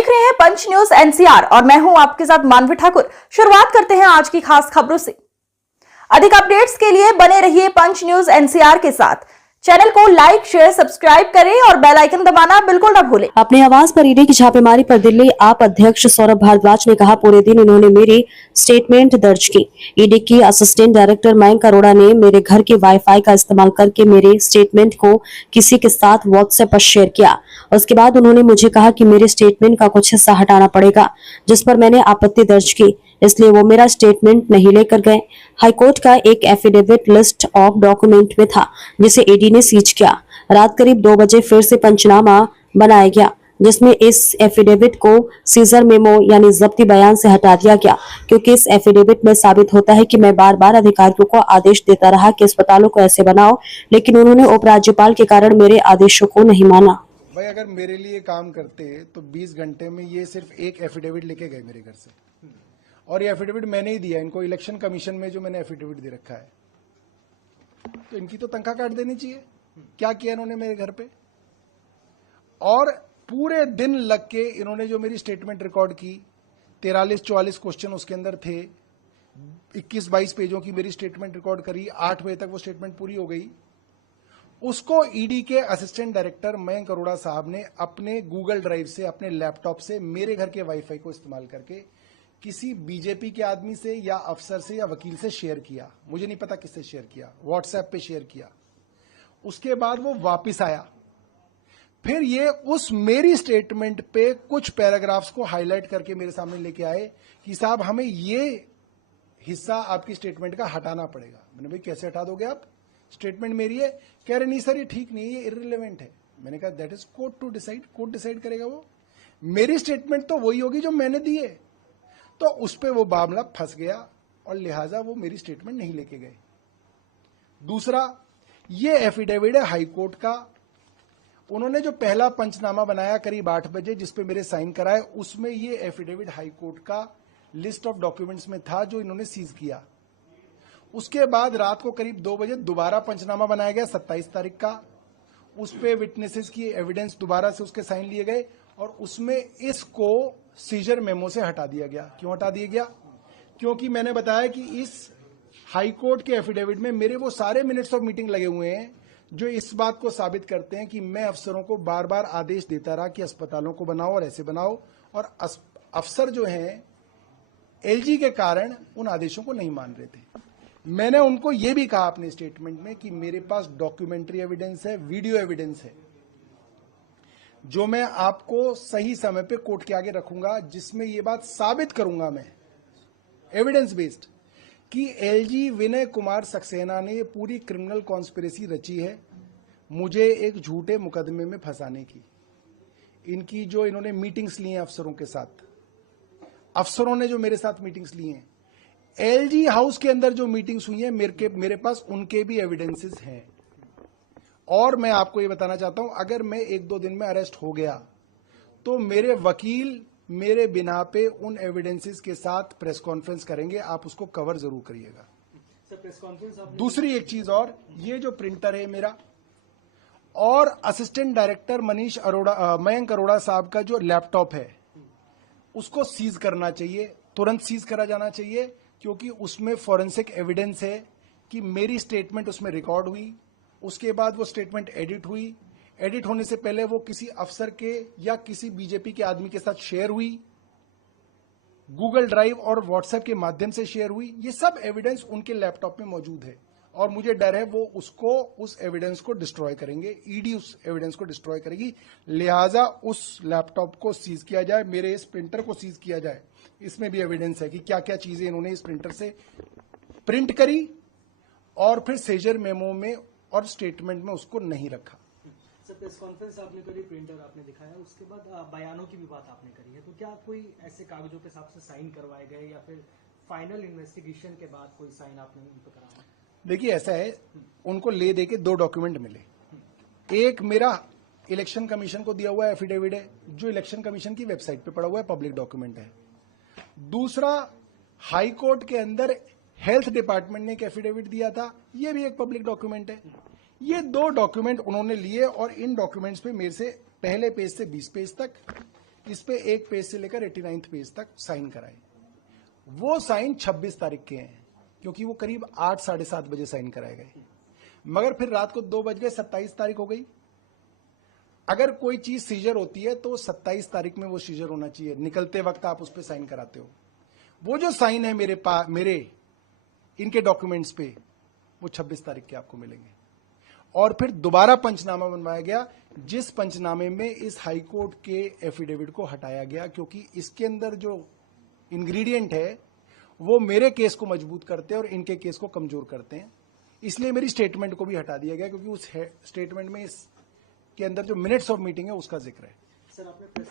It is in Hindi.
देख रहे हैं पंच न्यूज एनसीआर और मैं हूं आपके साथ मानवी ठाकुर। शुरुआत करते हैं आज की खास खबरों से। अधिक अपडेट्स के लिए बने रहिए पंच न्यूज एनसीआर के साथ। चैनल को लाइक, शेयर, सब्सक्राइब करें और बेल आइकन दबाना बिल्कुल न भूलें। अपने आवास पर ईडी की छापेमारी पर दिल्ली आप अध्यक्ष सौरभ भारद्वाज ने कहा, पूरे दिन इन्होंने मेरी स्टेटमेंट दर्ज की। ईडी की असिस्टेंट डायरेक्टर मयंक अरोड़ा ने मेरे घर के वाईफाई का इस्तेमाल करके मेरे स्टेटमेंट को किसी के साथ व्हाट्सएप पर शेयर किया। उसके बाद उन्होंने मुझे कहा कि मेरे स्टेटमेंट का कुछ हिस्सा हटाना पड़ेगा, जिस पर मैंने आपत्ति दर्ज की, इसलिए वो मेरा स्टेटमेंट नहीं लेकर गए। हाईकोर्ट का एक एफिडेविट लिस्ट ऑफ डॉक्यूमेंट में था, जिसे ईडी ने सीज किया। रात करीब 2 बजे फिर से पंचनामा बनाया गया, जिसमें इस एफिडेविट को सीजर मेमो यानी जब्ती बयान से हटा दिया गया, क्योंकि इस एफिडेविट में साबित होता है कि मैं बार बार अधिकारियों को आदेश देता रहा कि अस्पतालों को ऐसे बनाओ, लेकिन उन्होंने उपराज्यपाल के कारण मेरे आदेशों को नहीं माना। भाई अगर मेरे लिए काम करते तो 20 घंटे में ये सिर्फ एक एफिडेविट लेके गए मेरे घर से, और ये एफिडेविट मैंने ही दिया इनको। इलेक्शन कमीशन में जो मैंने एफिडेविट दे रखा है, तो इनकी तो तनख्वाह काट देनी चाहिए। क्या किया इन्होंने मेरे घर पे? और पूरे दिन लग के इन्होंने जो मेरी स्टेटमेंट रिकॉर्ड की, 43-44 क्वेश्चन उसके अंदर थे, 21-22 पेजों की मेरी स्टेटमेंट रिकॉर्ड करी। 8 बजे तक वो स्टेटमेंट पूरी हो गई। उसको ईडी के असिस्टेंट डायरेक्टर मयंक अरोड़ा साहब ने अपने गूगल ड्राइव से, अपने लैपटॉप से, मेरे घर के वाईफाई को इस्तेमाल करके किसी बीजेपी के आदमी से या अफसर से या वकील से शेयर किया। मुझे नहीं पता किससे शेयर किया, व्हाट्सएप पे शेयर किया। उसके बाद वो वापस आया, फिर ये उस मेरी स्टेटमेंट पे कुछ पैराग्राफ्स को हाईलाइट करके मेरे सामने लेके आए कि साहब हमें ये हिस्सा आपकी स्टेटमेंट का हटाना पड़ेगा। मैंने भाई कैसे हटा दोगे आप, स्टेटमेंट मेरी है। कह रहे नहीं सर ये ठीक नहीं है, ये इररिलेवेंट है। मैंने कहा that is court to decide, court decide करेगा। वो मेरी स्टेटमेंट तो वही होगी जो मैंने दी है। तो उस पर वो मामला फंस गया और लिहाजा वो मेरी स्टेटमेंट नहीं लेके गए। दूसरा, ये एफिडेविट है हाईकोर्ट का। उन्होंने जो पहला पंचनामा बनाया करीब 8 बजे, जिसपे मेरे साइन कराए, उसमें ये एफिडेविट हाईकोर्ट का लिस्ट ऑफ डॉक्यूमेंट्स में था जो इन्होंने सीज किया। उसके बाद रात को करीब 2 बजे दोबारा पंचनामा बनाया गया 27 तारीख का। उस पे विटनेसेस की एविडेंस दोबारा से उसके साइन लिए गए और उसमें इसको सीजर मेमो से हटा दिया गया। क्यों हटा दिया गया? क्योंकि मैंने बताया कि इस हाईकोर्ट के एफिडेविट में मेरे वो सारे मिनट्स ऑफ मीटिंग लगे हुए हैं जो इस बात को साबित करते हैं कि मैं अफसरों को बार बार आदेश देता रहा कि अस्पतालों को बनाओ और ऐसे बनाओ, और अफसर जो हैं एलजी के कारण उन आदेशों को नहीं मान रहे थे। मैंने उनको ये भी कहा अपने स्टेटमेंट में कि मेरे पास डॉक्यूमेंट्री एविडेंस है, वीडियो एविडेंस है, जो मैं आपको सही समय पे कोर्ट के आगे रखूंगा, जिसमें ये बात साबित करूंगा मैं एविडेंस बेस्ड कि एलजी विनय कुमार सक्सेना ने ये पूरी क्रिमिनल कॉन्स्पिरेसी रची है मुझे एक झूठे मुकदमे में फंसाने की। इनकी जो इन्होंने मीटिंग्स ली हैं अफसरों के साथ, अफसरों ने जो मेरे साथ मीटिंग्स ली हैं, एलजी हाउस के अंदर जो मीटिंग्स हुई हैं, मेरे पास उनके भी एविडेंसेस हैं। और मैं आपको ये बताना चाहता हूं, अगर मैं 1-2 दिन में अरेस्ट हो गया तो मेरे वकील मेरे बिना पे उन एविडेंसेस के साथ प्रेस कॉन्फ्रेंस करेंगे। आप उसको कवर जरूर करिएगा। प्रेस कॉन्फ्रेंस दूसरी एक चीज और, ये जो प्रिंटर है मेरा और असिस्टेंट डायरेक्टर मयंक अरोड़ा साहब का जो लैपटॉप है, उसको सीज करना चाहिए, तुरंत सीज करा जाना चाहिए, क्योंकि उसमें फॉरेंसिक एविडेंस है कि मेरी स्टेटमेंट उसमें रिकॉर्ड हुई। उसके बाद वो स्टेटमेंट एडिट हुई, एडिट होने से पहले वो किसी अफसर के या किसी बीजेपी के आदमी के साथ शेयर हुई, गूगल ड्राइव और व्हाट्सएप के माध्यम से शेयर हुई। ये सब एविडेंस उनके लैपटॉप में मौजूद है और मुझे डर है वो उस एविडेंस को डिस्ट्रॉय करेंगे, ईडी उस एविडेंस को डिस्ट्रॉय करेगी। लिहाजा उस लैपटॉप को सीज किया जाए, मेरे इस प्रिंटर को सीज किया जाए। इसमें भी एविडेंस है कि क्या क्या चीजें इन्होंने इस प्रिंटर से प्रिंट करी और फिर सेजर मेमो में और स्टेटमेंट में उसको नहीं रखा। सर, प्रेस कॉन्फ्रेंस आपने करी, प्रिंटर आपने दिखाया, उसके बाद बयानों की भी बात आपने करी है, तो क्या कोई ऐसे कागजों के हिसाब से साइन करवाए गए या फिर फाइनल इन्वेस्टिगेशन के बाद कोई साइन आपने उन पर कराया? देखिए ऐसा है, उनको ले दे के 2 डॉक्यूमेंट मिले। एक मेरा इलेक्शन कमीशन को दिया हुआ एफिडेविट है, जो इलेक्शन कमीशन की वेबसाइट पे पड़ा हुआ है, पब्लिक डॉक्यूमेंट है। दूसरा, हाई कोर्ट के अंदर हेल्थ डिपार्टमेंट ने एक एफिडेविट दिया था, ये भी एक पब्लिक डॉक्यूमेंट है। ये 2 डॉक्यूमेंट उन्होंने लिए और इन डॉक्यूमेंट्स पे मेरे से पहले पेज से 20 पेज तक इस पे 1 पेज से लेकर 89 पेज तक साइन कराए। वो साइन 26 तारीख के हैं, क्योंकि वो करीब 8 साढ़े 7 बजे साइन कराए गए। मगर फिर रात को 2 बज गए, 27 तारीख हो गई। अगर कोई चीज सीजर होती है तो 27 तारीख में वो सीजर होना चाहिए, निकलते वक्त आप उस पर साइन कराते हो। वो जो साइन है मेरे इनके डॉक्यूमेंट्स पे, वो 26 तारीख के आपको मिलेंगे। और फिर दोबारा पंचनामा बनवाया गया, जिस पंचनामे में इस हाईकोर्ट के एफिडेविट को हटाया गया, क्योंकि इसके अंदर जो इंग्रेडिएंट है वो मेरे केस को मजबूत करते हैं और इनके केस को कमजोर करते हैं। इसलिए मेरी स्टेटमेंट को भी हटा दिया गया, क्योंकि उस स्टेटमेंट में इसके अंदर जो मिनट्स ऑफ मीटिंग है उसका जिक्र है। सर आपने